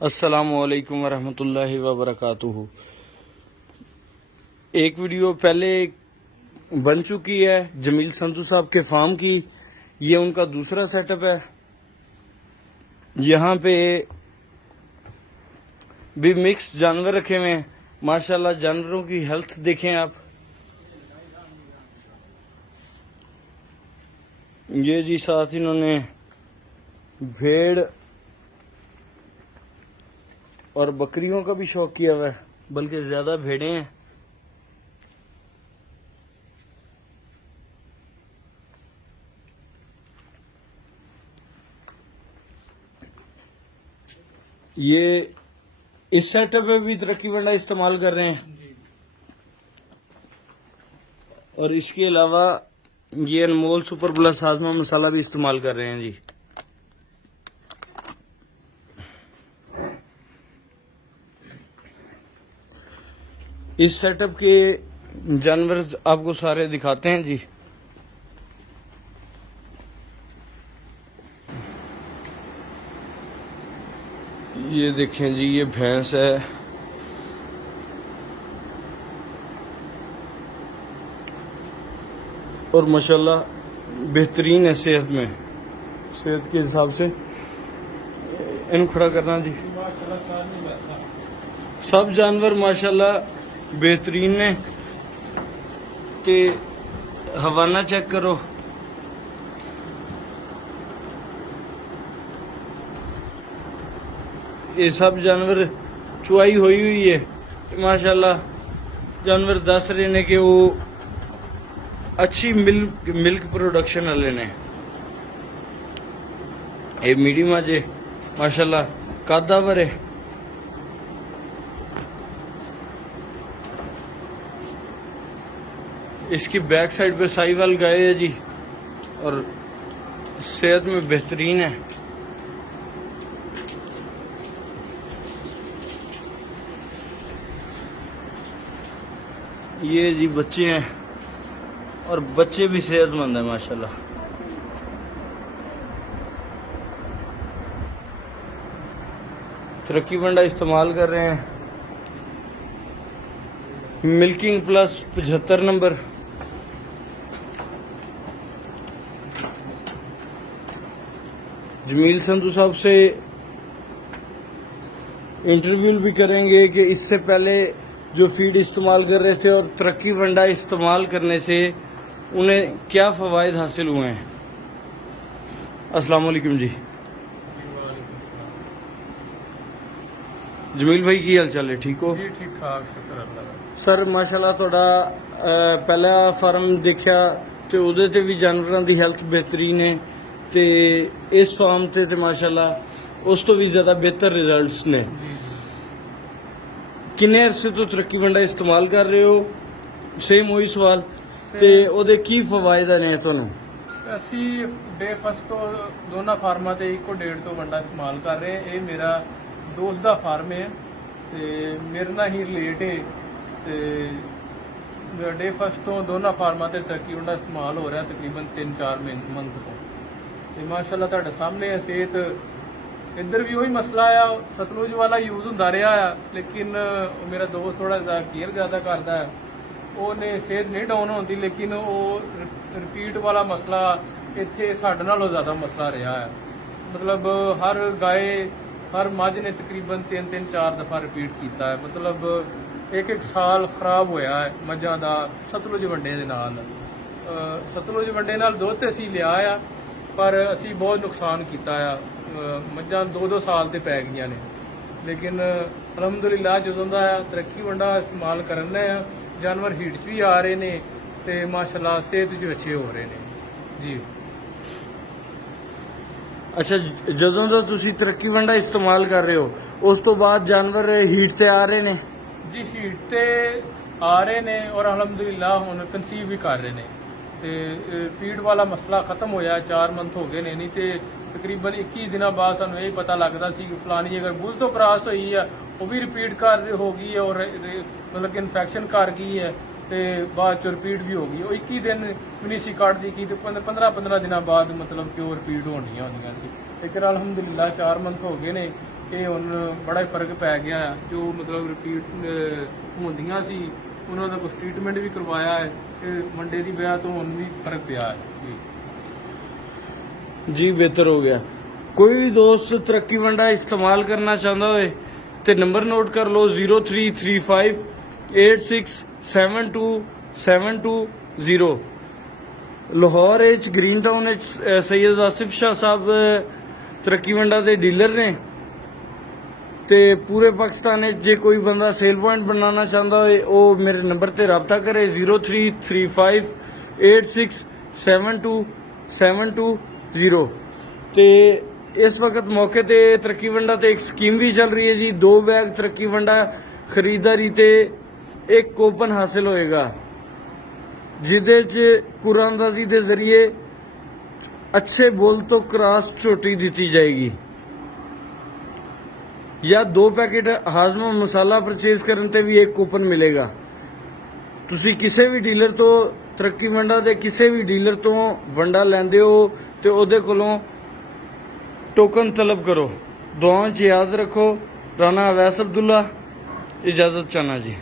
अस्सलामुअलैकुम वरहमतुल्लाहि वबरकातुहू। एक वीडियो पहले बन चुकी है जमील संधू साहब के फार्म की। ये उनका दूसरा सेटअप है। यहाँ पे भी मिक्स जानवर रखे हुए हैं। माशाल्लाह जानवरों की हेल्थ देखें आप। ये जी साथ इन्होंने भेड़ और बकरियों का भी शौक किया हुआ है, बल्कि ज्यादा भेड़ें हैं। ये इस सेटअप में भी तरक्की वंडा इस्तेमाल कर रहे हैं और इसके अलावा ये अनमोल सुपर प्लस हाजमा मसाला भी इस्तेमाल कर रहे हैं जी। इस सेटअप के जानवर आपको सारे दिखाते हैं जी। ये देखें जी, ये भैंस है और माशाल्लाह बेहतरीन है सेहत में, सेहत के हिसाब से। इन खड़ा करना जी। सब जानवर माशाल्लाह बेहतरीन ने। ते हवाना चेक करो। ये सब जानवर चुआई हुई है। माशाल्लाह जानवर दस रहे ने कि वो अच्छी मिल्क प्रोडक्शन वाले ने। ये मीडियम अजे माशाल्लाह कादावर है। इसकी बैक साइड पे साहिवाल गाय है जी और सेहत में बेहतरीन है। ये जी बच्चे हैं और बच्चे भी सेहतमंद है माशाल्लाह। तरक्की वंडा इस्तेमाल कर रहे हैं। मिल्किंग प्लस 75 नंबर। जमील संधू साहब से इंटरव्यू भी करेंगे कि इससे पहले जो फीड इस्तेमाल कर रहे थे और तरक्की वंडा इस्तेमाल करने से उन्हें क्या फ़वाइद हासिल हुए हैं। अस्सलाम वालेकुम जी। जमील भाई की हाल चाल है, ठीक हो? जी ठीक ठाक, शुक्र अल्लाह का। सर माशाल्लाह थोड़ा पहला फार्म देखा तो उहदे ते भी जानवरों की हेल्थ बेहतरीन है ते इस फार्म ते माशाल्लाह उस तो भी ज्यादा बेहतर रिजल्ट्स ने। किन्ने अरसे तो तरक्की वंडा इस्तेमाल कर रहे हो? सेम वही सवाल ते ओदे की फवायद ने तुहानू? ਅਸੀਂ ਡੇ ਫਸਟ ਤੋਂ ਦੋਨਾਂ ਫਾਰਮਾਂ ਤੇ ਇੱਕੋ ਡੇਢ ਤੋਂ ਵੰਡਾ ਇਸਤੇਮਾਲ ਕਰ ਰਹੇ ਹਾਂ। ਇਹ ਮੇਰਾ ਦੋਸਤ ਦਾ ਫਾਰਮ ਹੈ ਤੇ ਮੇਰੇ ਨਾਲ ਹੀ ਰਿਲੇਟ ਹੈ ਤੇ ਡੇ ਫਸਟ ਤੋਂ ਦੋਨਾਂ ਫਾਰਮਾਂ ਤੇ ਤਰੱਕੀ ਵੰਡਾ ਇਸਤੇਮਾਲ ਹੋ ਰਿਹਾ ਤਕਰੀਬਨ 3-4 ਮੰਥ ਤੋਂ। ਤੇ ਮਾਸ਼ਾਅੱਲਾ ਤੁਹਾਡੇ ਸਾਹਮਣੇ ਸਿਹਤ ਇੱਧਰ ਵੀ ਉਹੀ ਮਸਲਾ ਆ, ਸਤਲੁਜ ਵਾਲਾ ਯੂਜ਼ ਹੁੰਦਾ ਰਿਹਾ ਆ, ਲੇਕਿਨ ਮੇਰਾ ਦੋਸਤ ਥੋੜਾ ਜਿਹਾ ਕੇਅਰ ਜ਼ਿਆਦਾ ਕਰਦਾ ਹੈ। ਉਹਨੇ ਸਿਹਤ ਨਹੀਂ ਡਾਊਨ ਹੁੰਦੀ, ਲੇਕਿਨ ਉਹ ਰਿਪੀਟ ਵਾਲਾ ਮਸਲਾ ਇੱਥੇ ਸਾਡੇ ਨਾਲੋਂ ਜ਼ਿਆਦਾ ਮਸਲਾ ਰਿਹਾ ਹੈ। ਮਤਲਬ ਹਰ ਗਾਏ ਹਰ ਮੱਝ ਨੇ ਤਕਰੀਬਨ 3-4 ਦਫਾ ਰਿਪੀਟ ਕੀਤਾ ਹੈ। ਮਤਲਬ ਇੱਕ ਸਾਲ ਖਰਾਬ ਹੋਇਆ ਹੈ ਮੱਝਾਂ ਦਾ ਸਤਲੁਜ ਵੰਡੇ ਦੇ ਨਾਲ। ਸਤਲੁਜ ਵੰਡੇ ਨਾਲ ਦੁੱਧ ਤੇ ਅਸੀਂ ਲਿਆ ਆ, ਪਰ ਅਸੀਂ ਬਹੁਤ ਨੁਕਸਾਨ ਕੀਤਾ ਆ। ਮੱਝਾਂ 2-2 ਸਾਲ ਤੇ ਪੈ ਗਈਆਂ ਨੇ। ਲੇਕਿਨ ਅਲਹਮਦੁਲਿਲਾ ਜਦੋਂ ਦਾ ਤਰੱਕੀ ਵੰਡਾ ਇਸਤੇਮਾਲ ਕਰਨ ਆ, ਜਾਨਵਰ ਹੀਟ 'ਚ ਵੀ ਆ ਰਹੇ ਨੇ ਤੇ ਮਾਸ਼ਾਅੱਲਾ ਸਿਹਤ 'ਚ ਅੱਛੇ ਹੋ ਰਹੇ ਨੇ ਜੀ। अच्छा, ਜਦੋਂ ਤੋਂ ਤੁਸੀਂ ਤਰੱਕੀ ਵੰਡਾ ਇਸਤੇਮਾਲ ਕਰ ਰਹੇ ਹੋ ਉਸ ਤੋਂ ਬਾਅਦ ਜਾਨਵਰ ਹੀਟ ਤੇ ਆ ਰਹੇ ਨੇ? ਜੀ ਹੀਟ ਤੇ ਆ ਰਹੇ ਨੇ ਔਰ ਅਲਹਮਦੁਲਿਲਾ ਹੁਣ ਕੰਸੀਵ ਵੀ ਕਰ ਰਹੇ ਨੇ ਤੇ ਰਿਪੀਟ ਵਾਲਾ ਮਸਲਾ ਖਤਮ ਹੋਇਆ। 4 ਮੰਥ ਹੋ ਗਏ ਨੇ। ਨਹੀਂ ਤੇ ਤਕਰੀਬਨ 21 ਦਿਨਾਂ ਬਾਅਦ ਸਾਨੂੰ ਇਹ ਪਤਾ ਲੱਗਦਾ ਸੀ ਕਿ ਫਲਾਨੀ ਅਗਰ ਬੁੱਲ ਤੋਂ ਕ੍ਰਾਸ ਹੋਈ ਆ ਉਹ ਵੀ ਰਿਪੀਟ ਕਰ ਹੋ ਗਈ ਹੈ ਔਰ ਮਤਲਬ ਕਿ ਇਨਫੈਕਸ਼ਨ ਕਰ ਗਈ ਹੈ ਤੇ ਬਾਅਦ ਚ ਰਿਪੀਟ ਵੀ ਹੋ ਗਈ। ਉਹ 21 ਦਿਨ ਵੀ ਨਹੀਂ ਸੀ ਕੱਢਦੀ ਕੀ ਤੇ 15-15 ਦਿਨਾਂ ਬਾਅਦ ਮਤਲਬ ਕਿ ਉਹ ਰਿਪੀਟ ਹੋਣੀਆਂ ਹੁੰਦੀਆਂ ਸੀ। ਲੇਕਿਨ ਅਲਹਮਦੁਲਿਲਾ 4 ਮੰਥ ਹੋ ਗਏ ਨੇ ਇਹ ਹੁਣ ਬੜਾ ਹੀ ਫਰਕ ਪੈ ਗਿਆ ਹੈ। ਜੋ ਮਤਲਬ ਰਿਪੀਟ ਹੁੰਦੀਆਂ ਸੀ ਉਹਨਾਂ ਦਾ ਕੁਝ ਟ੍ਰੀਟਮੈਂਟ ਵੀ ਕਰਵਾਇਆ ਹੈ ਤੇ ਮੰਡੇ ਦੀ ਵਿਆਹ ਤੋਂ ਹੁਣ ਵੀ ਫਰਕ ਪਿਆ ਹੈ ਜੀ। जी बेहतर हो गया। कोई भी दोस्त तरक्की वंडा इस्तेमाल करना चाहता होए तो नंबर नोट कर लो 0335867272 लाहौर ग्रीन टाउन सैयद आसिफ शाह साहब तरक्की वंडा के डीलर ने ते पूरे पाकिस्तान जे कोई बंदा सेल पॉइंट बनाना चाहता होए वो मेरे नंबर ते रब्ता करे 0335867272 ਤੇ ਇਸ ਵਕਤ ਮੌਕੇ ਤੇ ਤਰੱਕੀ ਵੰਡਾ ਤੇ ਇੱਕ ਸਕੀਮ ਵੀ ਚੱਲ ਰਹੀ ਹੈ ਜੀ। 2 ਬੈਗ ਤਰੱਕੀ ਵੰਡਾ ਖਰੀਦਦਾਰੀ ਤੇ ਇੱਕ ਕੂਪਨ ਹਾਸਿਲ ਹੋਏਗਾ ਜਿਹਦੇ 'ਚ ਕੁਰਾਨਦਾਜ਼ੀ ਦੇ ਜ਼ਰੀਏ ਅੱਛੇ ਬੋਲ ਤੋਂ ਕ੍ਰਾਸ ਝੋਟੀ ਦਿੱਤੀ ਜਾਏਗੀ ਜਾਂ 2 ਪੈਕੇਟ ਹਾਜ਼ਮਾ ਮਸਾਲਾ ਪਰਚੇਜ਼ ਕਰਨ ਤੇ ਵੀ ਇੱਕ ਕੂਪਨ ਮਿਲੇਗਾ। ਤੁਸੀਂ ਕਿਸੇ ਵੀ ਡੀਲਰ ਤੋਂ ਤਰੱਕੀ ਵੰਡਾ ਦੇ ਕਿਸੇ ਵੀ ਡੀਲਰ ਤੋਂ ਵੰਡਾ ਲੈਂਦੇ ਹੋ ਤੇ ਉਹਦੇ ਕੋਲੋਂ ਟੋਕਨ ਤਲਬ ਕਰੋ। ਦੁਆਵਾਂ 'ਚ ਯਾਦ ਰੱਖੋ। ਰਾਣਾ ਅਵੈਸ ਅਬਦੁੱਲਾ, ਇਜਾਜ਼ਤ ਚਾਹਨਾ ਜੀ।